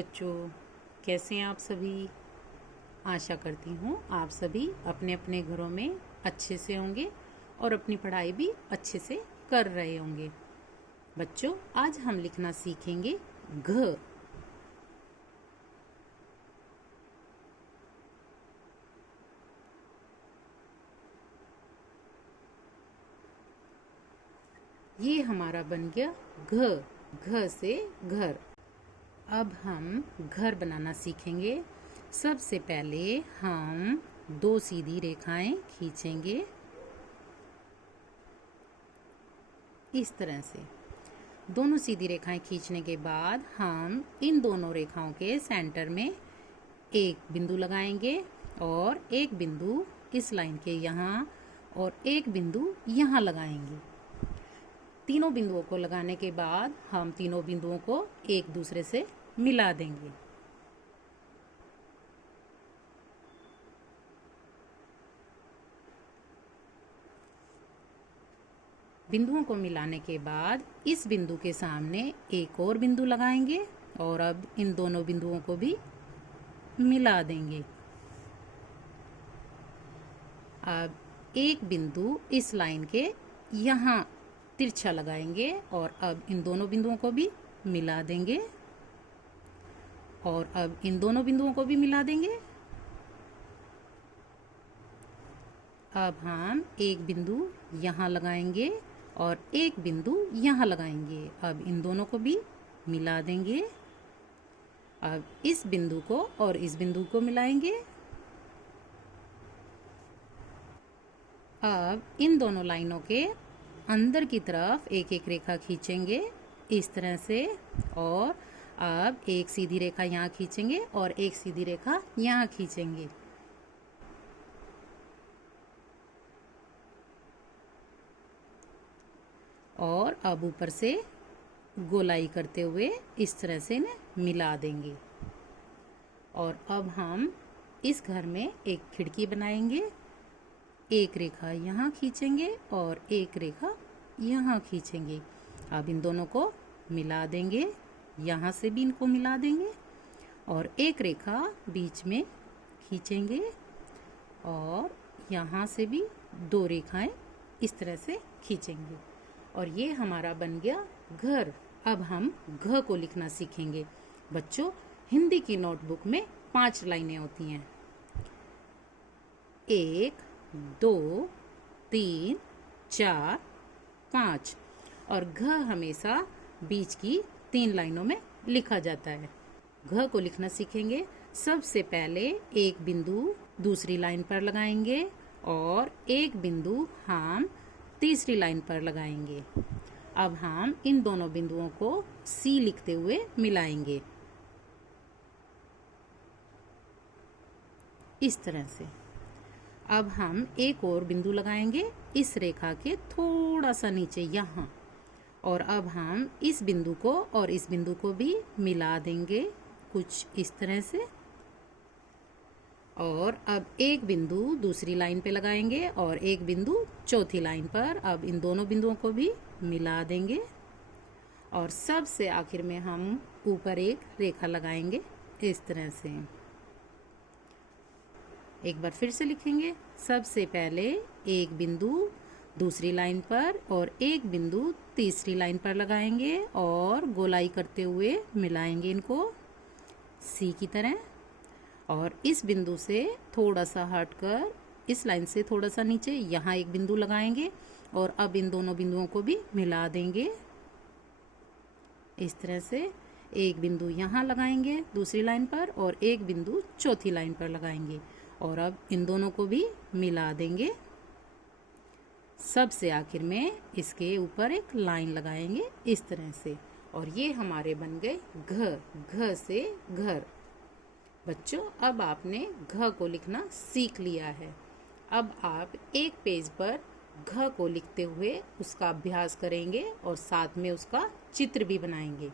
बच्चों, कैसे हैं आप सभी। आशा करती हूँ आप सभी अपने अपने घरों में अच्छे से होंगे और अपनी पढ़ाई भी अच्छे से कर रहे होंगे। बच्चों, आज हम लिखना सीखेंगे घ। ये हमारा बन गया घ। घ से घर। अब हम घर बनाना सीखेंगे। सबसे पहले हम दो सीधी रेखाएं खींचेंगे इस तरह से। दोनों सीधी रेखाएं खींचने के बाद हम इन दोनों रेखाओं के सेंटर में एक बिंदु लगाएंगे और एक बिंदु इस लाइन के यहाँ और एक बिंदु यहाँ लगाएंगे। तीनों बिंदुओं को लगाने के बाद हम तीनों बिंदुओं को एक दूसरे से मिला देंगे। बिंदुओं को मिलाने के बाद इस बिंदु के सामने एक और बिंदु लगाएंगे और अब इन दोनों बिंदुओं को भी मिला देंगे। अब एक बिंदु इस लाइन के यहाँ तिरछा लगाएंगे और अब इन दोनों बिंदुओं को भी मिला देंगे और अब इन दोनों बिंदुओं को भी मिला देंगे। अब हम एक बिंदु यहाँ लगाएंगे और एक बिंदु यहाँ लगाएंगे। अब इन दोनों को भी मिला देंगे। अब इस बिंदु को और इस बिंदु को मिलाएंगे। अब इन दोनों लाइनों के अंदर की तरफ एक एक रेखा खींचेंगे इस तरह से और अब एक सीधी रेखा यहाँ खींचेंगे और एक सीधी रेखा यहाँ खींचेंगे। और अब ऊपर से गोलाई करते हुए इस तरह से इन्हें मिला देंगे। और अब हम इस घर में एक खिड़की बनाएंगे। एक रेखा यहाँ खींचेंगे और एक रेखा यहाँ खींचेंगे। अब इन दोनों को मिला देंगे, यहाँ से भी इनको मिला देंगे और एक रेखा बीच में खींचेंगे और यहाँ से भी दो रेखाएं इस तरह से खींचेंगे और ये हमारा बन गया घर। अब हम घ को लिखना सीखेंगे। बच्चों, हिंदी की नोटबुक में 5 लाइनें होती हैं। 1, 2, 3, 4, 5 और घ हमेशा बीच की 3 लाइनों में लिखा जाता है। घ को लिखना सीखेंगे। सबसे पहले एक बिंदु दूसरी लाइन पर लगाएंगे और एक बिंदु हम तीसरी लाइन पर लगाएंगे। अब हम इन दोनों बिंदुओं को सी लिखते हुए मिलाएंगे इस तरह से। अब हम एक और बिंदु लगाएंगे इस रेखा के थोड़ा सा नीचे यहाँ और अब हम इस बिंदु को और इस बिंदु को भी मिला देंगे कुछ इस तरह से। और अब एक बिंदु दूसरी लाइन पे लगाएंगे और एक बिंदु चौथी लाइन पर। अब इन दोनों बिंदुओं को भी मिला देंगे और सबसे आखिर में हम ऊपर एक रेखा लगाएंगे इस तरह से। एक बार फिर से लिखेंगे। सबसे पहले एक बिंदु दूसरी लाइन पर और एक बिंदु तीसरी लाइन पर लगाएंगे और गोलाई करते हुए मिलाएंगे इनको सी की तरह। और इस बिंदु से थोड़ा सा हटकर इस लाइन से थोड़ा सा नीचे यहाँ एक बिंदु लगाएंगे और अब इन दोनों बिंदुओं को भी मिला देंगे इस तरह से। एक बिंदु यहाँ लगाएंगे दूसरी लाइन पर और एक बिंदु चौथी लाइन पर लगाएंगे और अब इन दोनों को भी मिला देंगे। सबसे आखिर में इसके ऊपर एक लाइन लगाएंगे इस तरह से और ये हमारे बन गए घ। घ से घर। बच्चों, अब आपने घ को लिखना सीख लिया है। अब आप एक पेज पर घ को लिखते हुए उसका अभ्यास करेंगे और साथ में उसका चित्र भी बनाएंगे।